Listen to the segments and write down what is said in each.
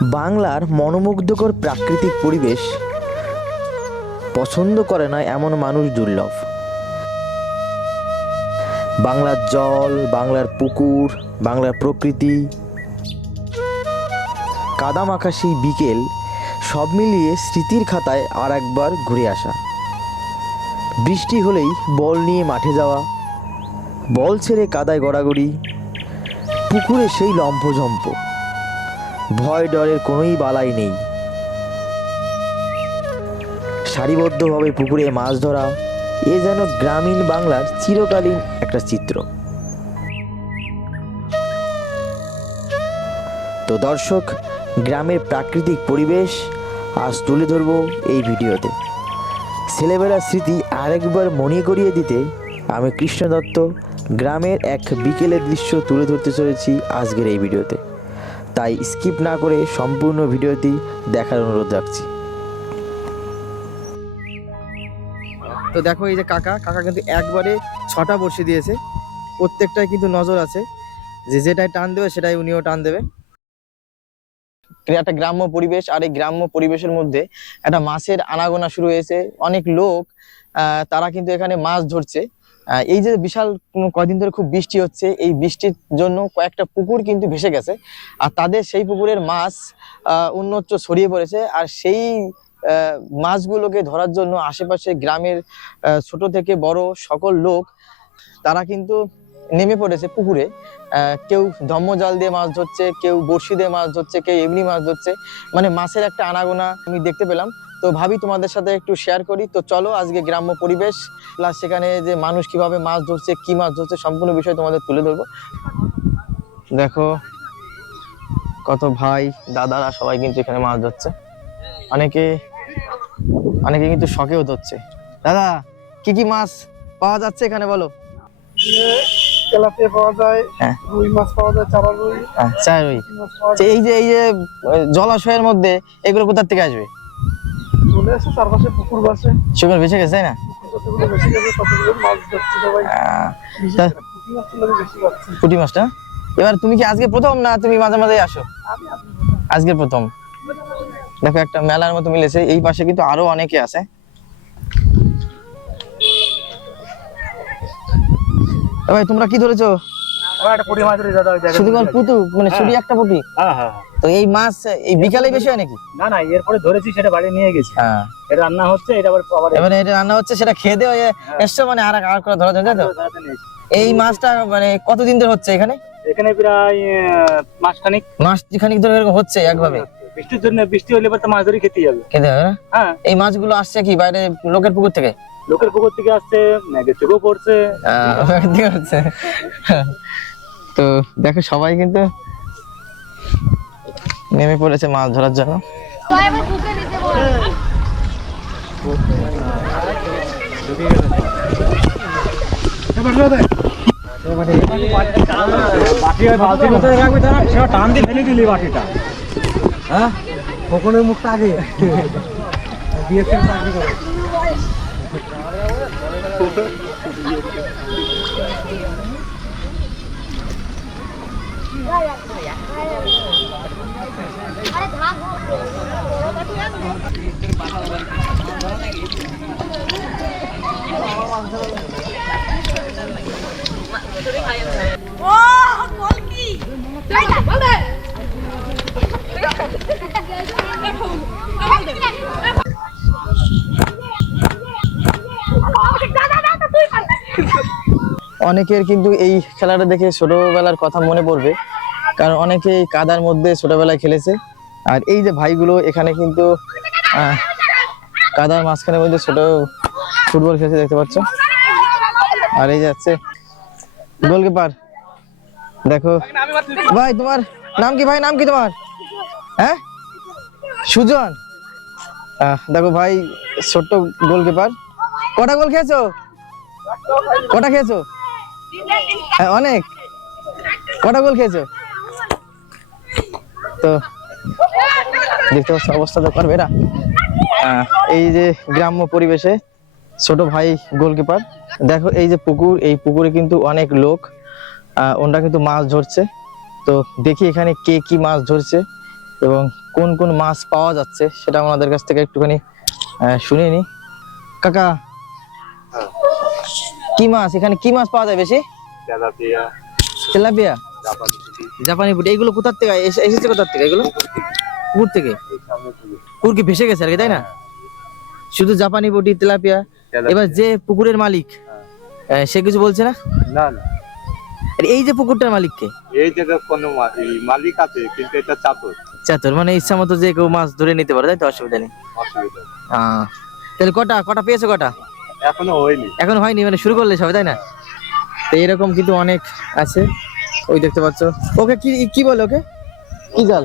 বাংলার মনোমুগ্ধকর প্রাকৃতিক পরিবেশ পছন্দ করে না এমন মানুষ দুর্লভ। বাংলার জল, বাংলার পুকুর, বাংলার প্রকৃতি, কাদামাখা সেই বিকেল, সব মিলিয়ে স্মৃতির খাতায় আর একবার ঘুরে আসা। বৃষ্টি হলেই বল নিয়ে মাঠে যাওয়া, বল ছেড়ে কাদায় গড়াগড়ি, পুকুরে সেই লম্ফঝম্প, ভয় ডরের কোনোই বালাই নেই। সারিবদ্ধভাবে পুকুরে মাছ ধরা, এ যেন গ্রামীণ বাংলার চিরকালীন একটা চিত্র। তো দর্শক, গ্রামের প্রাকৃতিক পরিবেশ আজ তুলে ধরব এই ভিডিওতে। ছেলেবেলার স্মৃতি আরেকবার মনে করিয়ে দিতে আমি কৃষ্ণ দত্ত গ্রামের এক বিকেলের দৃশ্য তুলে ধরতে চলেছি আজকের এই ভিডিওতে। তাই স্কিপ না করে সম্পূর্ণ ভিডিওটি দেখার অনুরোধ রাখছি। তো দেখো, এই যে কাকা কিন্তু একবারে 6টা বসে দিয়েছে, প্রত্যেকটাই কিন্তু নজর আছে যে যেটাই টান দেবে সেটাই উনিও টান দেবে। একটা গ্রাম্য পরিবেশ, আর এই গ্রাম্য পরিবেশের মধ্যে একটা মাছের আনাগোনা শুরু হয়েছে। অনেক লোক তারা কিন্তু এখানে মাছ ধরছে। এই যে বিশাল কয়দিন ধরে খুব বৃষ্টি হচ্ছে, এই বৃষ্টির জন্য কয়েকটা পুকুর কিন্তু ভেসে গেছে, আর তাদের সেই পুকুরের মাছ অন্যত্র ছড়িয়ে পড়েছে। আর সেই মাছগুলোকে ধরার জন্য আশেপাশে গ্রামের ছোট থেকে বড় সকল লোক তারা কিন্তু নেমে পড়েছে পুকুরে। কেউ ধম্মজাল দিয়ে মাছ ধরছে, কেউ বড়শি দিয়ে মাছ ধরছে, কেউ এমনি মাছ ধরছে। মানে মাছের একটা আনাগোনা আমি দেখতে পেলাম। তো ভাবি তোমাদের সাথে একটু শেয়ার করি। তো চলো, আজকে গ্রাম্য পরিবেশ প্লাস সেখানে যে মানুষ কিভাবে মাছ ধরছে, কি মাছ ধরছে, সম্পূর্ণ বিষয় তোমাদের তুলে ধরবো। দেখো কত ভাই দাদারা সবাই কিন্তু এখানে মাছ ধরছে। অনেকে কিন্তু শখেও ধরছে। দাদা, কি কি মাছ পাওয়া যাচ্ছে এখানে বলো? তেলাপিয়া পাওয়া যায়, রুই মাছ পাওয়া যায়, চারা রুই, চারা রুই। এই যে জলাশয়ের মধ্যে এগুলো কোথা থেকে আসবে? চলে আসে চারপাশে পুকুর বাসে, সেগুলো বেঁচে গেছে, তাই না? বেশি গেছে ততগুলো মাছ ধরছে সবাই। পুঁটি মাছটা বেশি পাচ্ছে। পুঁটি মাছটা এবার তুমি কি আজকে প্রথম, না তুমি মাঝে মাঝে আসো? আজকে প্রথম। দেখো একটা মেলার মতো মিলেছে, এই পাশে কিন্তু আরো অনেকে আছে। ভাই তোমরা কি ধরেছো? একটা পুঁটি মাছ ধরে দাদা, শুধু পুতু, মানে শুধু একটা পুঁটি? হ্যাঁ হ্যাঁ। তো এই মাছ এই বিকালে বেশি হয় নাকি? না না, এরপরে ধরেছি, সেটা বাড়ি নিয়ে গেছি। হ্যাঁ, এটা রান্না হচ্ছে, এটা আবার এবারে এটা রান্না হচ্ছে, সেটা খেয়ে দিয়ে এসছো, মানে আর করে ধরা যায় তো। এই মাছটা মানে কতদিন ধরে হচ্ছে এখানে? এখানে প্রায় মাস খানিক ধরে এরকম হচ্ছে একভাবে। বৃষ্টির জন্য, বৃষ্টি হলে এবার তো মাছ ধরে খেতে হবে। হ্যাঁ, এই মাছগুলো আসছে কি বাইরে লোকের পুকুর থেকে? লোকের পুকুর থেকে আসছে, ম্যাগের থেকেও পড়ছে। তো দেখো সবাই কিন্তু নেমে পড়েছে মাছ ধরার জন্য। টান দিয়ে ফেলে দিলি বাটিটা। হ্যাঁ, কখনোই মুখটা আগে দিয়েছেন চাকরি করে। অনেকের কিন্তু এই খেলাটা দেখে ছোটবেলার কথা মনে পড়বে, কারণ অনেকে এই কাদার মধ্যে ছোটবেলায় খেলেছে। আর এই যে ভাইগুলো এখানে কিন্তু কাদার মাঝখানের মধ্যে ছোট ফুটবল খেলছে, দেখতে পাচ্ছ। আর এই যাচ্ছে গোলকিপার। দেখো ভাই, তোমার নাম কি? ভাই নাম কি তোমার? হ্যাঁ, সুজন। দেখো ভাই ছোট্ট গোলকিপার। কটা গোল খেয়েছো? কটা খেয়েছো? হ্যাঁ, অনেক। কটা গোল খেয়েছো? তো দেখতে পাচ্ছ অবস্থা তো করবে এরা। এই যে গ্রাম্য পরিবেশে ছোট ভাই গোলকিপার। দেখো এই যে পুকুর, এই পুকুরে কিন্তু অনেক লোক, ওনারা কিন্তু মাছ ধরছে। তো দেখি এখানে কে কি মাছ ধরছে এবং কোন কোন মাছ পাওয়া যাচ্ছে সেটা ওনাদের কাছ থেকে একটুখানি শুনে নি। কাকা, কি মাছ এখানে, কি মাছ পাওয়া যায় বেশি? তেলাপিয়া, তেলাপিয়া, জাপানি পুঁটি, জাপানি পুঁটি। এইগুলো কোথার থেকে এসেছে, কোথার থেকে এগুলো? পুকুর থেকে? পুকুর কি ভেসে গেছে আর কি, তাই না? শুধু জাপানি পুঁটি, তেলাপিয়া। এবার যে পুকুরের মালিক সে কিছু বলছে না? না না, আর এই যে পুকুরটার মালিক কে? এই যে কোনো মালিক আছে, কিন্তু এটা চাতর। চাতর মানে ইচ্ছা মতো যে কেউ মাছ ধরে নিতে পারে, তাই তো? অসুবিধা নেই। অসুবিধা নেই। তাহলে কটা কটা পেয়েছো, কটা? এখনো হয়নি। এখন হয়নি, মানে শুরু করলে সবাই, তাই না? তো এরকম কিন্তু অনেক আছে। ওই দেখতে পাচ্ছ, ওকে কি কি বলে, ওকে কি জাল?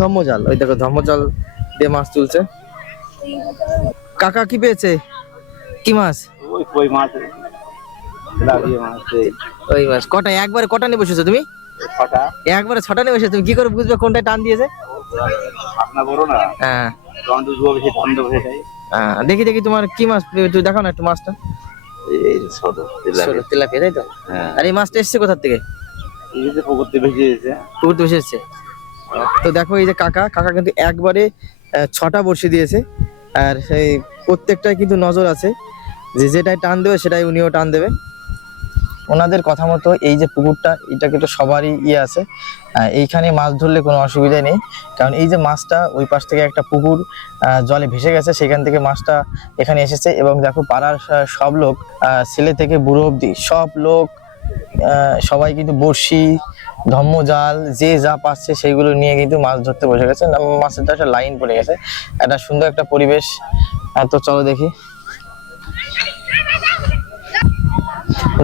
ধম্মজাল। ওই দেখো ধম্মজাল দিয়ে মাছ তুলছে। কাকা কি পেয়েছে, কি মাছ? ওই কই মাছ, তেলাপিয়া মাছ। ওই মাছ কটা, একবারে কটা নিয়ে বসেছো তুমি? ছটা। একবারে 6টা নিয়ে বসেছো, তুমি কি করে বুঝবে কোনটা টান দিয়েছে? আপনার বড় না, হ্যাঁ দণ্ড জুয়া বেশি, দণ্ড বেশি। দেখি দেখি তোমার কি মাছ, তুই দেখাও না একটু মাছটা। এই ছোট তেলাপিয়া। তেলাপিয়া, তাই তো? হ্যাঁ, আর এই মাছটা এসছে কোথা থেকে? এই যে পুকুর থেকে ভেজে এসেছে। পুকুর থেকে এসেছে। তো দেখো এই যে কাকা, কাকা কিন্তু একবারে 6টা বড়শি দিয়েছে। আর সেই প্রত্যেকটাই কিন্তু নজর আছে, যে যেটাই টান দেবে সেটাই উনিও টান দেবে। ওনাদের কথা মতো এই যে পুকুরটা, এটা কিন্তু সবারই আছে। এইখানে মাছ ধরলে কোনো অসুবিধা নেই, কারণ এই যে মাছটা ওই পাশ থেকে একটা পুকুর জলে ভেসে গেছে, সেখান থেকে মাছটা এখানে এসেছে। এবং দেখো পাড়ার সব লোক, ছেলে থেকে বুড়ো অবধি সব লোক, সবাই কিন্তু বড়শি, ধম্মজাল, যে যা পাচ্ছে সেইগুলো নিয়ে কিন্তু মাছ ধরতে বসে গেছে। মাছের তো একটা লাইন পড়ে গেছে, একটা সুন্দর একটা পরিবেশ। তো চলো দেখি।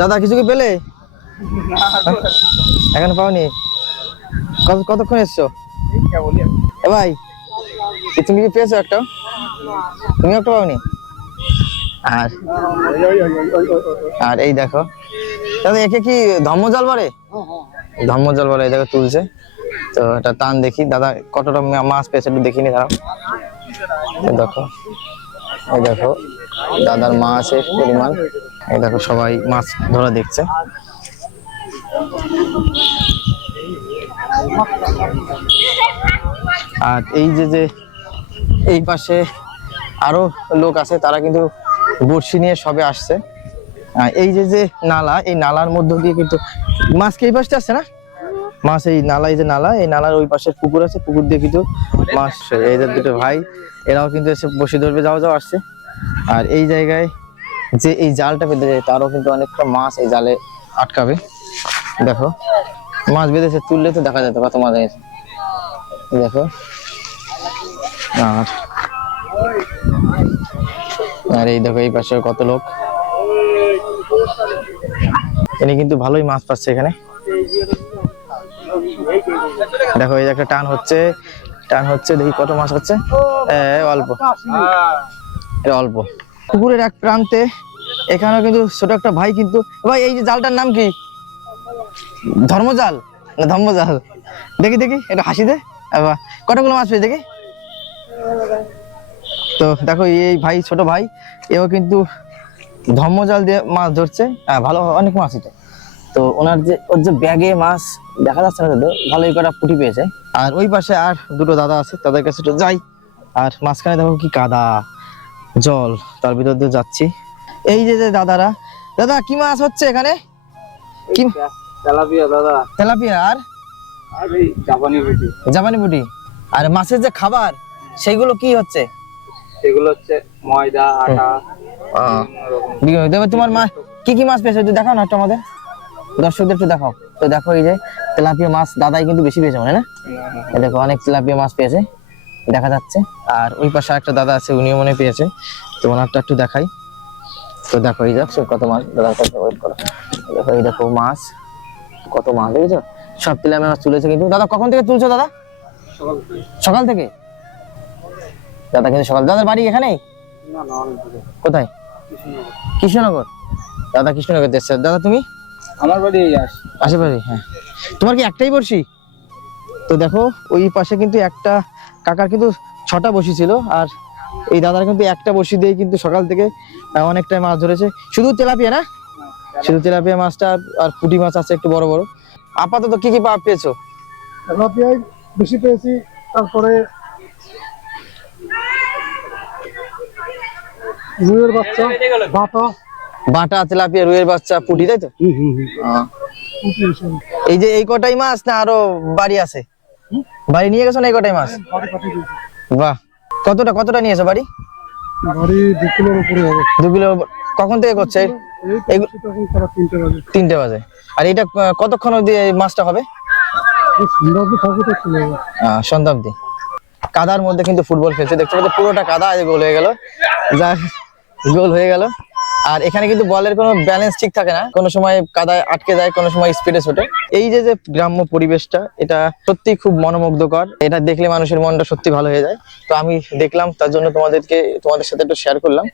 দাদা কিছু কি পেলে? এখন পাওনি? কতক্ষণ এসছো? এ ভাই, তুমি কি পেয়েছো একটা? তুমি একটা পাওনি? আর আর এই দেখো দাদা, একে কি ধম্মজাল বলে? ধম্মজাল বলে। এই দেখো তুলছে, তো এটা টান দেখি। দাদা কতটা মাছ পেয়েছে একটু দেখিনি, দাঁড়াও। দেখো, এই দেখো দাদার মাছের পরিমাণ। এই দেখো সবাই মাছ ধরা দেখছে। আর এই যে এই পাশে আরো লোক আছে, তারা কিন্তু বড়শি নিয়ে সবে আসছে। এই যে নালা, এই নালার মধ্য দিয়ে কিন্তু মাছ কি এই পাশে আসছে না? মাছ এই নালা, এই যে নালা, এই নালার ওই পাশে পুকুর আছে, পুকুর দিয়ে কিন্তু মাছ। এই যে দুটো ভাই, এরাও কিন্তু এসে বসে ধরবে, যাও আসছে। আর এই জায়গায় যে এই জালটা বেঁধে যায়, তারও কিন্তু অনেকটা মাছ এই জালে আটকাবে। দেখো মাছ বেঁধেছে, তুললে তো দেখা যেত কত মাছ আছে। দেখো, আর এই দেখো এই পাশে কত লোক, এনে কিন্তু ভালোই মাছ পাচ্ছে এখানে। দেখো এই যে একটা টান হচ্ছে, দেখি কত মাছ হচ্ছে। অল্প, অল্প। পুকুরের এক প্রান্তে এখানেও কিন্তু ছোট একটা ভাই কিন্তু, ভাই এই যে জালটার নাম কি? ধর্মজাল না ধম্মজাল? দেখি দেখি, এটা হাসি দে। কতগুলো মাছ পেয়েছে দেখি। তো দেখো এই ভাই, ছোট ভাই, এও কিন্তু ধম্মজাল দিয়ে মাছ ধরছে। ভালো, অনেক মাছ এটা। তো ওর যে ব্যাগে মাছ দেখা যাচ্ছে না, তো ভালোই কটা পুঁটি পেয়েছে। আর ওই পাশে আর দুটো দাদা আছে, তাদের কাছে একটু যাই। আর মাঝখানে দেখো কি কাদা জল, তার ভিতর দিয়ে যাচ্ছি। এই যে দাদারা, দাদা কি মাছ হচ্ছে এখানে? কি? তেলাপিয়া দাদা। তেলাপিয়া আর এই জাপানি পুঁটি। জাপানি পুঁটি। আর মাছের যে খাবার, সেগুলো কি হচ্ছে? এগুলো হচ্ছে ময়দা, আটা। তোমার মা কি কি মাছ পেয়েছে একটু দেখাও না, একটু আমাদের দর্শকদের একটু দেখাও। তো দেখো এই যে তেলাপিয়া মাছ দাদাই কিন্তু বেশি পেয়েছে, মানে না? দেখো অনেক তেলাপিয়া মাছ পেয়েছে দেখা যাচ্ছে। আর ওই পাশে একটা দাদা আছে, উনিও মনে পেয়েছে, তো ওনারটা একটু দেখাই। তো দেখো এই দেখছো কত মাছ, দাদার কাছে ওয়েট করো। দেখো এই দেখো মাছ, কত মাছ দেখেছো? সব তেলাপিয়া মাছ তুলেছে কিন্তু। দাদা কখন থেকে তুলছো দাদা? সকাল থেকে? দাদা কিন্তু সকাল। দাদার বাড়ি এখানেই? কোথায়? কৃষ্ণনগর। দাদা কৃষ্ণনগর দেখছে। দাদা তুমি? আমার বাড়ি আশেপাশে। হ্যাঁ, তোমার কি একটাই বড়শি? তো দেখো ওই পাশে কিন্তু একটা কাকার কিন্তু 6টা বড়শি ছিল, আর এই দাদার কিন্তু একটা বড়শি দিয়ে কিন্তু সকাল থেকে অনেকটাই মাছ ধরেছে। শুধু তেলাপিয়া না? শুধু তেলাপিয়া মাছটা, আর পুঁটি মাছ আছে একটু বড় বড়। আপাতত কি কি পেয়েছো? তেলাপিয়ায় বেশি পেয়েছি, তারপরে রুইয়ের বাচ্চা, বাটা। বাটা, তেলাপিয়া, রুইয়ের বাচ্চা, পুঁটি, তাই তো? আহ, এই যে এই কটাই মাছ না আরো বাড়ি আছে? বাড়ি নিয়ে গেছো না এই কটাই মাছ? বাহ, কতটা কতটা নিয়েছো বাড়ি? বাড়ি 2 কিলোর উপরে হবে। 2 কিলো? কখন থেকে করছে? এই তখন তারা 3টে বাজে। 3টে বাজে। আর এটা কতক্ষণ অবধি এই মাছটা হবে? সন্ধ্যা অবধি থাকবে তো চলে যাবে। সন্ধ্যা অবধি। কাদার মধ্যে কিন্তু ফুটবল খেলছে, দেখতে পাচ্ছ পুরোটা কাদা, গোল হয়ে গেল, যা গোল হয়ে গেল। আর এখানে কিন্তু বলের কোনো ব্যালেন্স ঠিক থাকে না, কোনো সময় কাদায় আটকে যায়, কোনো সময় স্পিডে ছোটে। এই যে যে গ্রাম্য পরিবেশটা, এটা সত্যি খুব মনোমুগ্ধকর। এটা দেখলে মানুষের মনটা সত্যি ভালো হয়ে যায়। তো আমি দেখলাম, তার জন্য তোমাদের সাথে একটু শেয়ার করলাম।